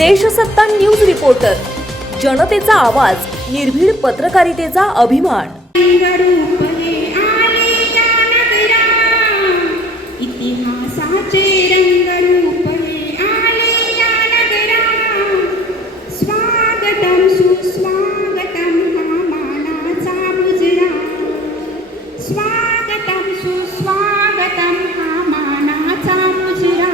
Deshsatta news reporter, जनतेचा आवाज, निर्भीड पत्रकारितेचा अभिमान। इतिहासाचे रंगरूप हे आले या नगरा, स्वागतम सुस्वागतम हा मानाचा मुजरा, स्वागतम सुस्वागतम हा मानाचा मुजरा।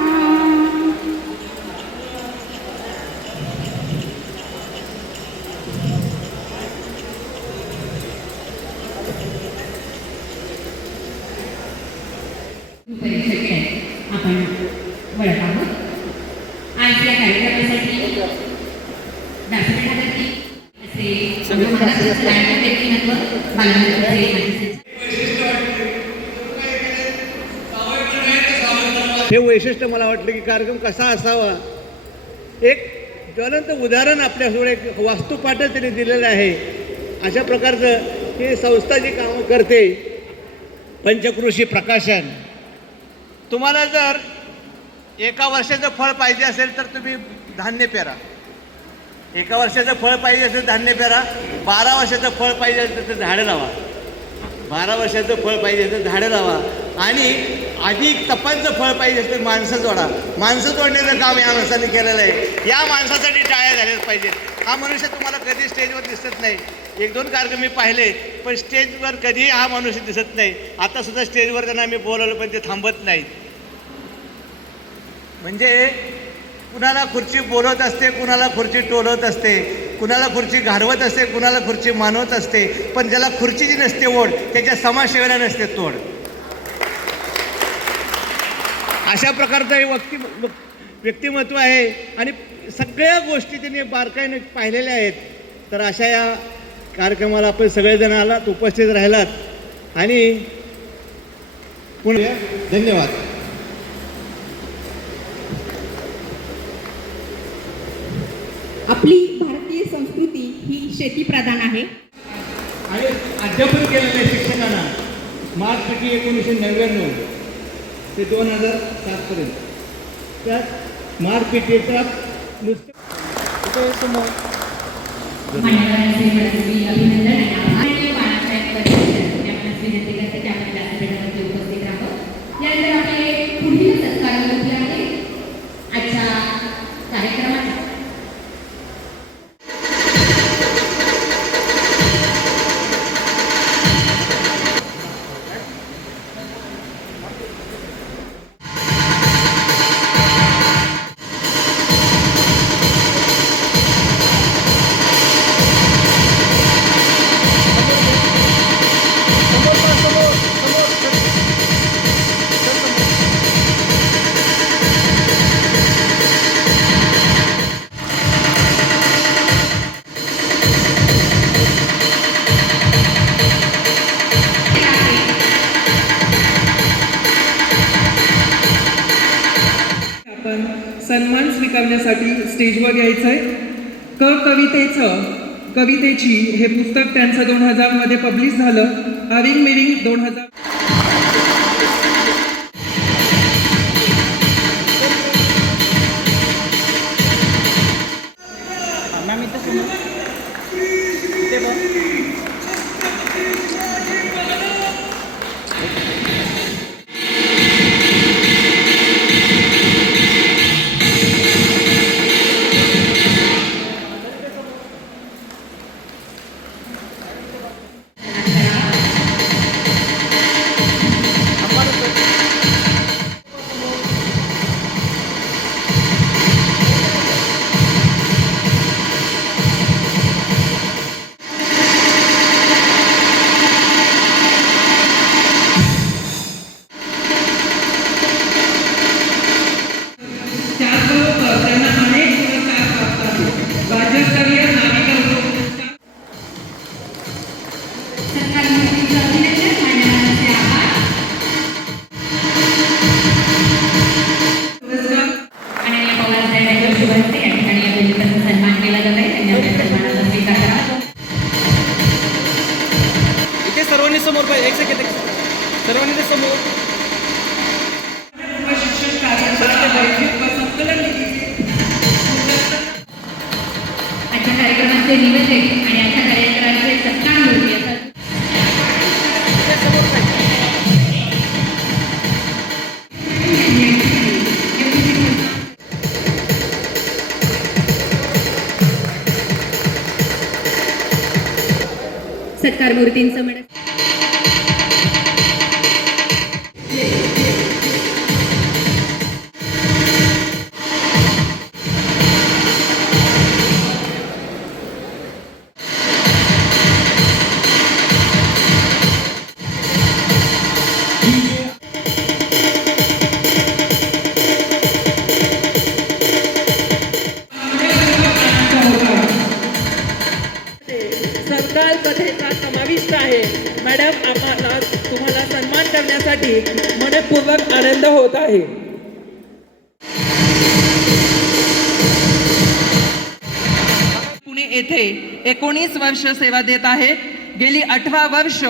आपण वळत आहोत आज या कार्यक्रमासाठी व्यासपीठावरती असे महाराष्ट्राचं लाडकं व्यक्तिमत्व हे वैशिष्ट्य मला वाटलं की कार्यक्रम कसा असावा। एक ज्वलंत उदाहरण आपल्यासमोर एक वास्तुपाठच त्यांनी दिलेलं आहे। अशा प्रकारचं ही संस्था जी कामं करते, पंचक्रोशी प्रकाशन, तुम्हाला जर एका वर्षाचं फळ पाहिजे असेल तर तुम्ही धान्य पेरा, एका वर्षाचं फळ पाहिजे असेल धान्य पेरा, 12 वर्षाचं फळ पाहिजे असेल तर झाडं लावा, 12 वर्षाचं फळ पाहिजे असेल तर झाडं लावा, आणि अधिक तपांचं फळ पाहिजे असेल तर माणसं जोडा। माणसं जोडण्याचं काम या माणसाने केलेलं आहे। या माणसासाठी टाळ्या झाल्याच पाहिजेत। हा मनुष्य तुम्हाला कधी स्टेजवर दिसत नाही, 1-2 कार्यक्रम मी पाहिले, पण स्टेजवर कधी हा मनुष्य दिसत नाही। आता सुद्धा स्टेजवर त्यांना मी बोलवलं पण ते थांबत नाहीत। म्हणजे कुणाला खुर्ची बोलवत असते, कुणाला खुर्ची टोलवत असते, कुणाला खुर्ची घालवत असते, कुणाला खुर्ची मानवत असते, पण ज्याला खुर्चीची नसते ओढ त्याच्या समाजसेवेला नसते तोड। अशा प्रकारचं हे व्यक्तिमत्व आहे आणि सगळ्या गोष्टी त्यांनी बारकाईने पाहिलेल्या आहेत। तर अशा या कार्यक्रमाला आपण सगळेजण आलात, उपस्थित राहिलात आणि पुन्हा धन्यवाद। आपली भारतीय संस्कृती ही शेतीप्रधान आहे आणि अध्यापन केलेलं आहे शिक्षकांना मार्च 1999 ते 2007 पर्यंत। त्यात मार्च पेटीचा नुसतं समोर अभिनंदन आणि आभार। विनंती करते की आपण व्यासपीठावरती उपस्थित राहावं। यानंतर आपले पुढील सत्कार आहे आजच्या कार्यक्रमात सन्मान स्वीकारण्यासाठी स्टेजवर यायचं आहे। कवितेची हे पुस्तक त्यांचं 2000 मध्ये पब्लिश झालं। हॅव्हिंग मिरिंग 2000 सर्वांनी समोर पाहिजे। एक सेकंड सर्वांनी समोर शिक्षण कार्य संकलन कार्यक्रमाचे निवेदक आणि आजच्या कार्यक्रमाचे सत्कार मूर्ती असा सत्कार मूर्तींचं म्हणत संताल कथेचा समाविष्ट आहे. मॅडम, आम्हाला तुम्हाला सन्मान करण्यासाठी मनपूर्वक आनंद होत आहे. पुणे येथे 19 वर्ष सेवा देत आहे. गेली 18 वर्ष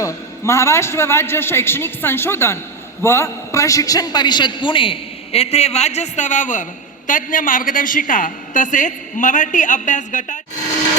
महाराष्ट्र राज्य शैक्षणिक संशोधन व प्रशिक्षण परिषद पुणे येथे राज्य स्तरावर तज्ञ मार्गदर्शिका तसेच मराठी अभ्यास गटात